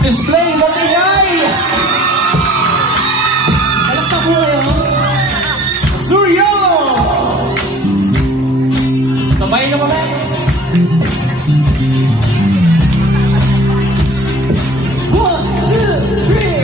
Display matingay! Palakpak mo kayo. Suryo! Sabay na kami. One, two, three.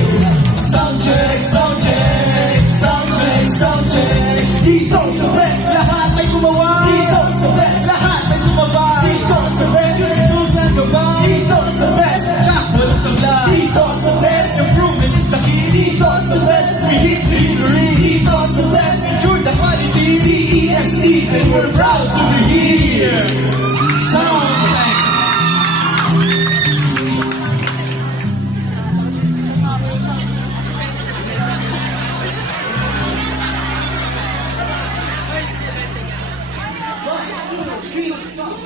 Sound check, sound check, sound check, sound check. Dito sa West, lahat ay gumawa. Dito sa West, lahat ay sumabay. Dito sa West, inusan gabay. Dito sa West, Jack, walang sablay. Dito sa West, improvement is the key. Dito sa West, we hit victory. Dito sa West, ensure the quality. DEST, and we're proud to be here. Sound check. One, two, three, stop.